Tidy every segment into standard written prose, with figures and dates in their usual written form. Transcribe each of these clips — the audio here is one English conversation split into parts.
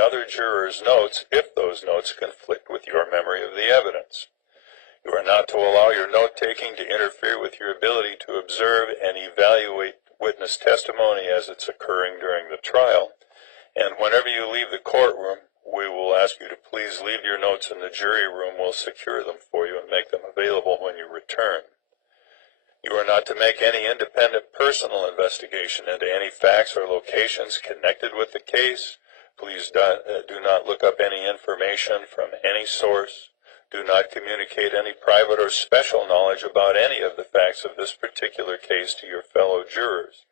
another juror's notes if those notes conflict with your memory of the evidence. You are not to allow your note-taking to interfere with your ability to observe and evaluate witness testimony as it's occurring during the trial. And whenever you leave the courtroom, we will ask you to please leave your notes in the jury room. We'll secure them for you and make them available when you return. You are not to make any independent personal investigation into any facts or locations connected with the case. Please do not look up any information from any source. Do not communicate any private or special knowledge about any of the facts of this particular case to your fellow jurors.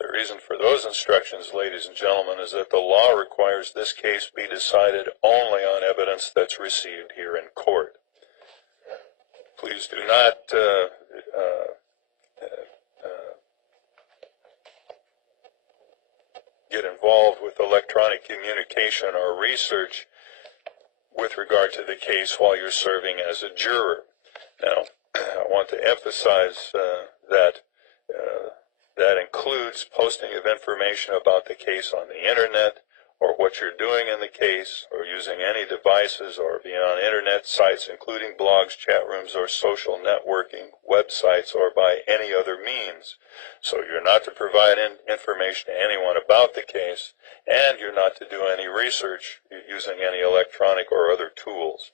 The reason for those instructions, ladies and gentlemen, is that the law requires this case be decided only on evidence that's received here in court. Please do not get involved with electronic communication or research with regard to the case while you're serving as a juror. Now, I want to emphasize that includes posting of information about the case on the internet, or what you're doing in the case, or using any devices or beyond internet sites, including blogs, chat rooms, or social networking websites, or by any other means. So you're not to provide information to anyone about the case, and you're not to do any research using any electronic or other tools.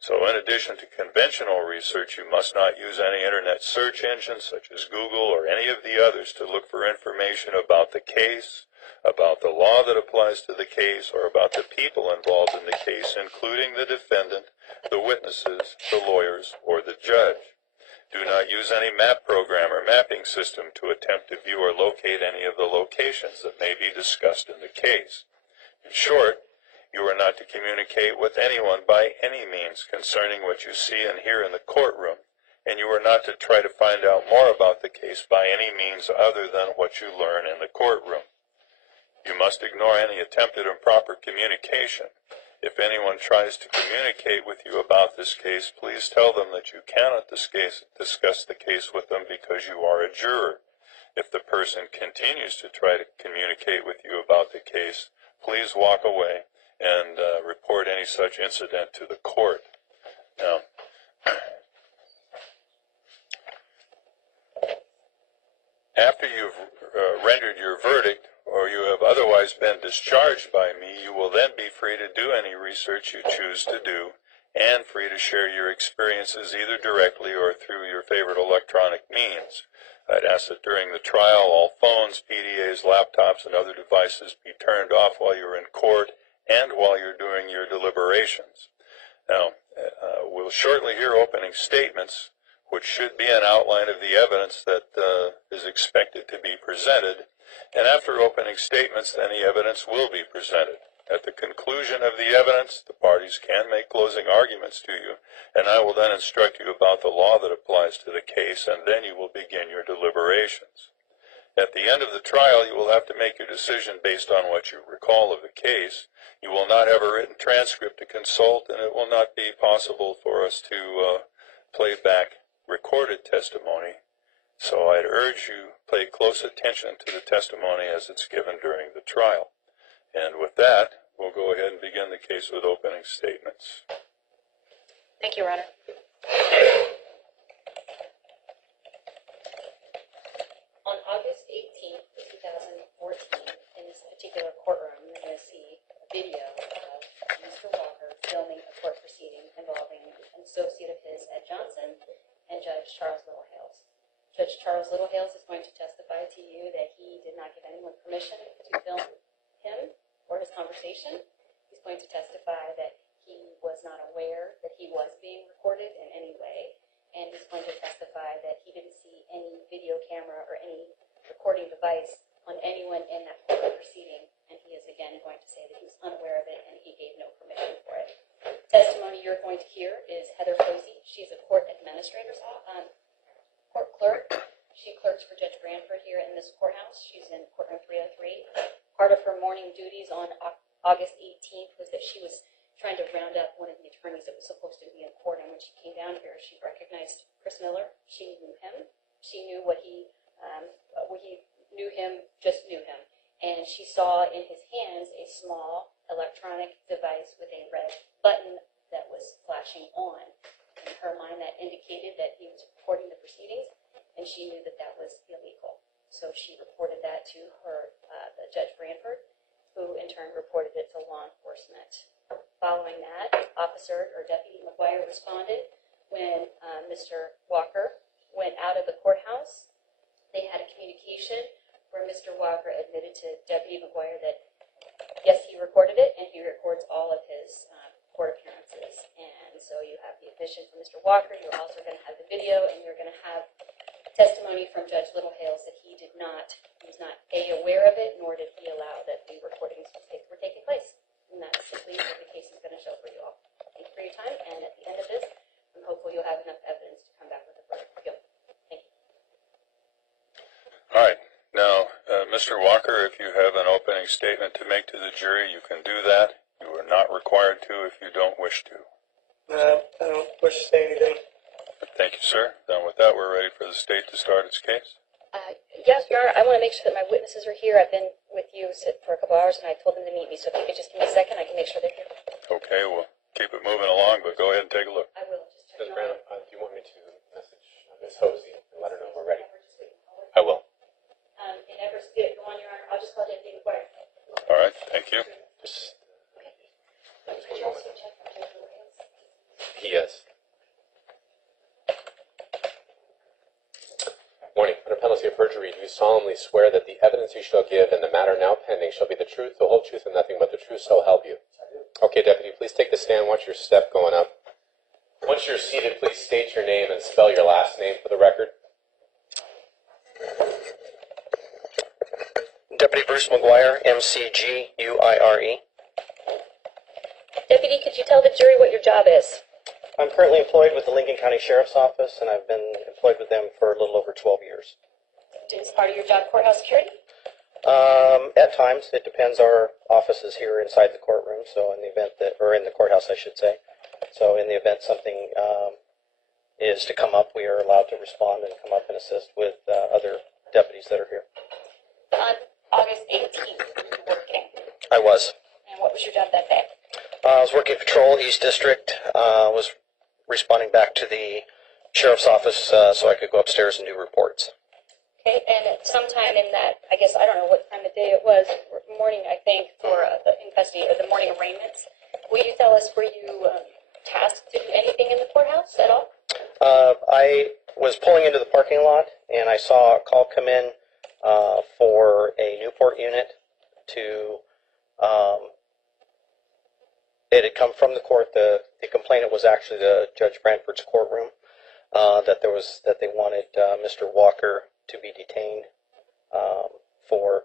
So in addition to conventional research, you must not use any internet search engines such as Google or any of the others to look for information about the case, about the law that applies to the case, or about the people involved in the case, including the defendant, the witnesses, the lawyers, or the judge. Do not use any map program or mapping system to attempt to view or locate any of the locations that may be discussed in the case. In short, you are not to communicate with anyone by any means concerning what you see and hear in the courtroom, and you are not to try to find out more about the case by any means other than what you learn in the courtroom. You must ignore any attempted improper communication. If anyone tries to communicate with you about this case, please tell them that you cannot discuss the case with them because you are a juror. If the person continues to try to communicate with you about the case, please walk away and report any such incident to the court. Now, after you've rendered your verdict, or you have otherwise been discharged by me, you will then be free to do any research you choose to do, and free to share your experiences either directly or through your favorite electronic means. I'd ask that during the trial, all phones, PDAs, laptops, and other devices be turned off while you're in court and while you're doing your deliberations. Now, we'll shortly hear opening statements, which should be an outline of the evidence that is expected to be presented. And after opening statements, any evidence will be presented. At the conclusion of the evidence, the parties can make closing arguments to you, and I will then instruct you about the law that applies to the case, and then you will begin your deliberations. At the end of the trial, you will have to make your decision based on what you recall of the case. You will not have a written transcript to consult, and it will not be possible for us to play back recorded testimony. So I'd urge you to pay close attention to the testimony as it's given during the trial. And with that, we'll go ahead and begin the case with opening statements. Thank you, Your Honor. On August 18th, 2014, in this particular courtroom, you're going to see a video of Mr. Walker filming a court proceeding involving an associate of his, Ed Johnson, and Judge Charles Littlehales. Judge Charles Littlehales is going to testify to you that he did not give anyone permission to film him or his conversation. He's going to testify that he was not aware that he was being recorded in any way, and he's going to testify that he didn't see any video camera or any recording device on anyone in that court proceeding, and he is again going to say that he was unaware of it and he gave no permission for it. Testimony you're going to hear is Heather Posey. She's a court administrator's court clerk. She clerks for Judge Branford here in this courthouse. She's in courtroom 303. Part of her morning duties on August 18th was that she was trying to round up one of the attorneys that was supposed to be in court, and when she came down here, she recognized Chris Miller. She knew him. She knew what he knew him, just knew him. And she saw in his hands a small electronic who in turn reported it to law enforcement. Following that, Officer or Deputy McGuire responded when Mr. Walker went out of the courthouse. They had a communication where Mr. Walker admitted to Deputy McGuire that, yes, he recorded it, and he records all of his court appearances. And so you have the admission from Mr. Walker. You're also going to have the video, and you're going to have testimony from Judge Littlehales that he was not aware of it, nor did he allow that the recordings were taking place. And that's at least what the case is going to show for you all. Thank you for your time, and at the end of this, I'm hopeful you'll have enough evidence to come back with a verdict of guilt. Thank you. All right. Now, Mr. Walker, if you have an opening statement to make to the jury, you can do that. You are not required to if you don't wish to. I don't wish to say anything. Thank you, sir. Then with that, we're ready for the state to start its case. Yes, Your Honor, I want to make sure that my witnesses are here. I've been with you for a couple hours, and I told them to meet me. So if you could just give me a second, I can make sure they're here. Okay, we'll keep it moving along, but go ahead and take a look. I will. Just Ms. turn it Branham, on. do you want me to message Ms. Hosey and let her know we're ready? We're just waiting. I will. It never did go on, Your Honor. I'll just call Deputy McGuire. All right, thank you. Just, Okay. just Could one you also moment. check for Judge Littlehales? He is. Morning. Under penalty of perjury, do you solemnly swear that the evidence you shall give in the matter now pending shall be the truth, the whole truth, and nothing but the truth, so help you? I do. Okay, Deputy, please take the stand. Watch your step going up. Once you're seated, please state your name and spell your last name for the record. Deputy Bruce McGuire, McGuire. Deputy, could you tell the jury what your job is? I'm currently employed with the Lincoln County Sheriff's Office, and I've been employed with them for a little over 12 years. Is part of your job courthouse security? At times, it depends. Our office is here inside the courtroom, so in the event that, or in the courthouse, I should say. So in the event something is to come up, we are allowed to respond and come up and assist with other deputies that are here. On August 18th, you were working. I was. And what was your job that day? I was working patrol East District, was responding back to the Sheriff's Office so I could go upstairs and do reports. Okay, and at sometime in that, I guess, I don't know what time of day it was, morning, I think, for the in custody, or the morning arraignments. Will you tell us, were you tasked to do anything in the courthouse at all? I was pulling into the parking lot, and I saw a call come in for a Newport unit to, it had come from the court. The complainant was actually the Judge Brantford's courtroom, that they wanted Mr. Walker to be detained for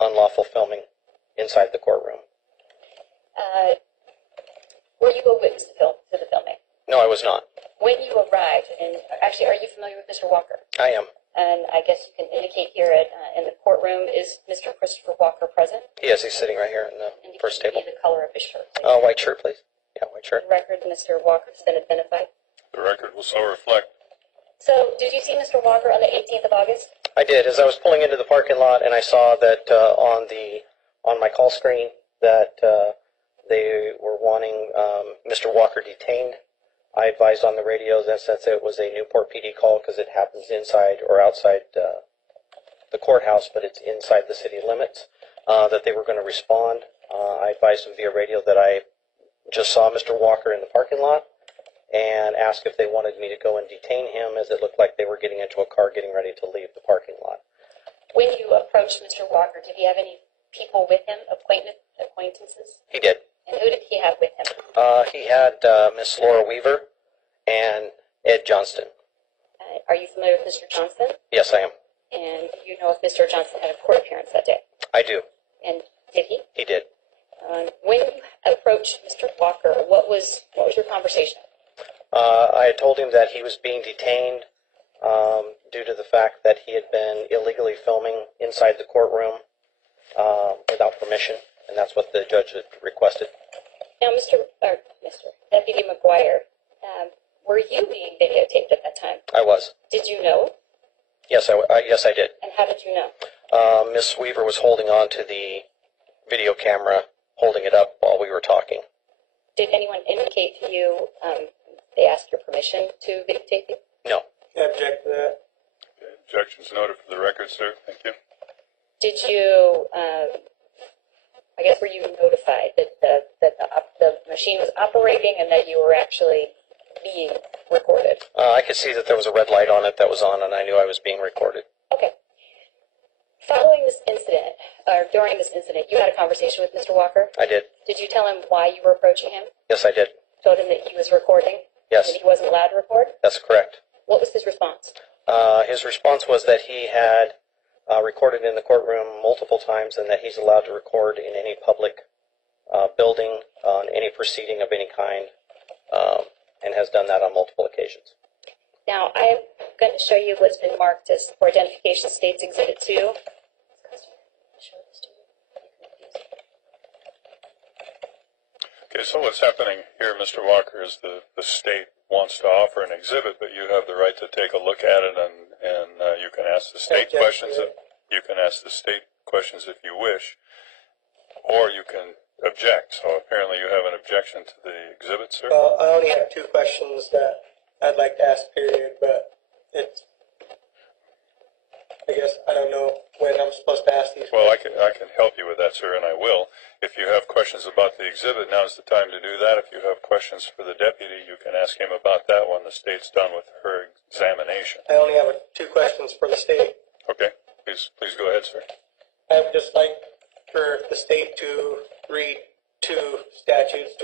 unlawful filming inside the courtroom. Were you a witness to the filming? No, I was not. When you arrived, and actually, are you familiar with Mr. Walker? I am. And I guess you can indicate here in the courtroom, is Mr. Christopher Walker present? He is. He's sitting right here in the first table. Indicate the color of his shirt, please. White shirt, please. Yeah, white shirt. For the record, Mr. Walker has been identified. The record will so reflect. So, did you see Mr. Walker on the 18th of August? I did. As I was pulling into the parking lot, and I saw that on my call screen that they were wanting Mr. Walker detained. I advised on the radio that since it was a Newport PD call, because it happens inside or outside the courthouse, but it's inside the city limits, that they were going to respond. I advised them via radio that I just saw Mr. Walker in the parking lot and asked if they wanted me to go and detain him, as it looked like they were getting into a car getting ready to leave the parking lot. When you approached Mr. Walker, did he have any people with him, acquaintances? He did. And who did he have with him? He had Miss Laura Weaver and Ed Johnston. Are you familiar with Mr. Johnston? Yes, I am. And do you know if Mr. Johnston had a court appearance that day? I do. And did he? He did. When you approached Mr. Walker, what was your conversation? I had told him that he was being detained due to the fact that he had been illegally filming inside the courtroom without permission, and that's what the judge had requested. Now, Mr. Deputy McGuire, were you being videotaped at that time? I was. Did you know? Yes, I did. And how did you know? Miss Weaver was holding on to the video camera, holding it up while we were talking. Did anyone indicate to you they asked your permission to videotape you? No. I object to that. Okay, objections noted for the record, sir. Thank you. Did you, guess, were you notified that the machine was operating and that you were actually being recorded? I could see that there was a red light on it that was on, and I knew I was being recorded. Okay. Following this incident, or during this incident, you had a conversation with Mr. Walker? I did. Did you tell him why you were approaching him? Yes, I did. Told him that he was recording? Yes. That he wasn't allowed to record? That's correct. What was his response? His response was that he had recorded in the courtroom multiple times and that he's allowed to record in any public building on any proceeding of any kind, and has done that on multiple occasions. Now, I'm going to show you what's been marked as for identification states Exhibit 2. Okay, so what's happening here, Mr. Walker, is the state wants to offer an exhibit, but you have the right to take a look at it, and you can ask the state questions. You can ask the state questions if you wish, or you can object. So apparently you have an objection to the exhibit, sir? Well, I only have two questions that I'd like to ask, period, but it's, I guess, I don't know when I'm supposed to ask these Well, I questions. can help you with that, sir, and I will. If you have questions about the exhibit, now's the time to do that. If you have questions for the deputy, you can ask him about that when the state's done with her examination. I only have two questions for the state. Okay, please go ahead, sir. I would just like for the state to read two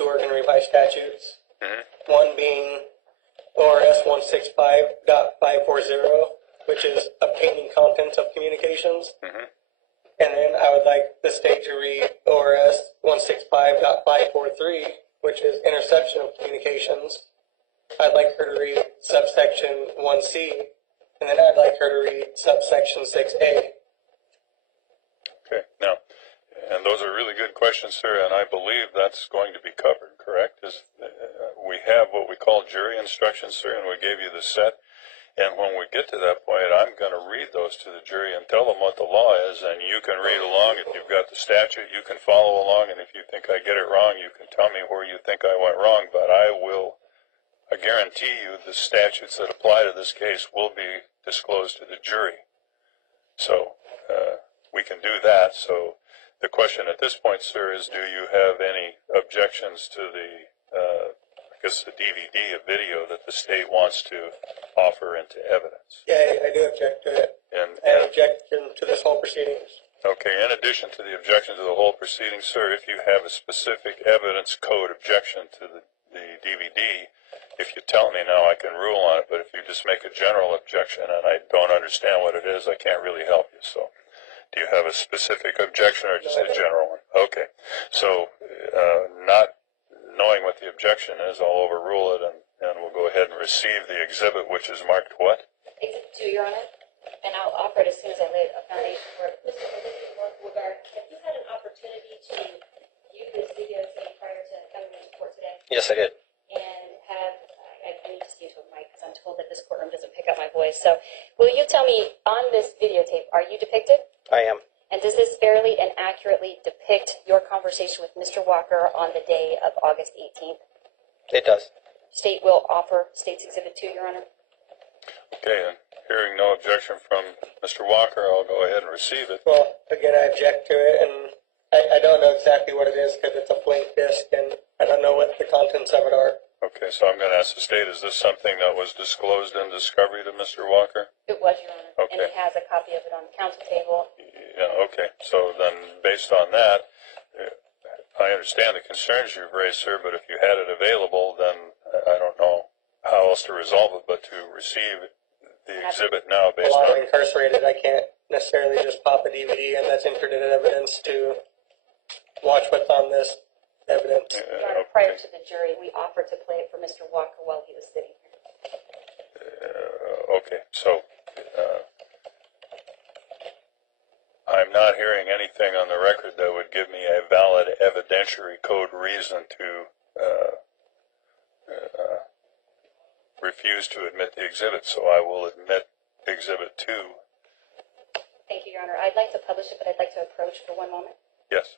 Oregon Revised Statutes. One being ORS 165.540, which is obtaining contents of communications. And then I would like the state to read ORS 165.543, which is interception of communications. I'd like her to read subsection 1C, and then I'd like her to read subsection 6A. Okay, now, and those are really good questions, sir, and I believe that's going to be covered, correct? We have what we call jury instructions, sir, and we gave you the set. And when we get to that point, I'm going to read those to the jury and tell them what the law is, and you can read along. If you've got the statute, you can follow along, and if you think I get it wrong, you can tell me where you think I went wrong, but I guarantee you the statutes that apply to this case will be disclosed to the jury. So we can do that. So the question at this point, sir, is do you have any objections to the the DVD, a video that the state wants to offer into evidence? Yeah, I do object to it. And object to this whole proceedings. okay, in addition to the objection to the whole proceeding, sir, if you have a specific evidence code objection to the DVD, if you tell me now, I can rule on it, but if you just make a general objection and I don't understand what it is, I can't really help you. So do you have a specific objection or just a general one? Okay, so not knowing what the objection is, I'll overrule it, and we'll go ahead and receive the exhibit, which is marked what? Exhibit 2, Your Honor. And I'll offer it as soon as I lay a foundation for it. Mr. Wogard, have you had an opportunity to view this videotape prior to coming into court today? Yes, I did. And I need to speak to a mic because I'm told that this courtroom doesn't pick up my voice. So will you tell me, on this videotape, are you depicted? I am. And does this fairly and accurately depict your conversation with Mr. Walker on the day of August 18th? It does. State will offer State's Exhibit 2, Your Honor. Okay, and hearing no objection from Mr. Walker, I'll go ahead and receive it. Well, again, I object to it, and I don't know exactly what it is because it's a blank disc, and I don't know what the contents of it are. Okay, so I'm going to ask the state, is this something that was disclosed in discovery to Mr. Walker? It was, Your Honor. Okay. And he has a copy of it on the counsel table. Yeah, okay, so then based on that, I understand the concerns you've raised, sir, but if you had it available, then I don't know how else to resolve it but to receive the exhibit now based While I'm on... incarcerated, I can't necessarily just pop a DVD and that's entered into evidence to watch what's on this evidence. Your Honor, prior to the jury, we offered to play it for Mr. Walker while he was sitting here. Okay, so I'm not hearing anything on the record that would give me a valid evidentiary code reason to refuse to admit the exhibit, so I will admit Exhibit 2. Thank you, Your Honor. I'd like to publish it, but I'd like to approach for one moment. Yes.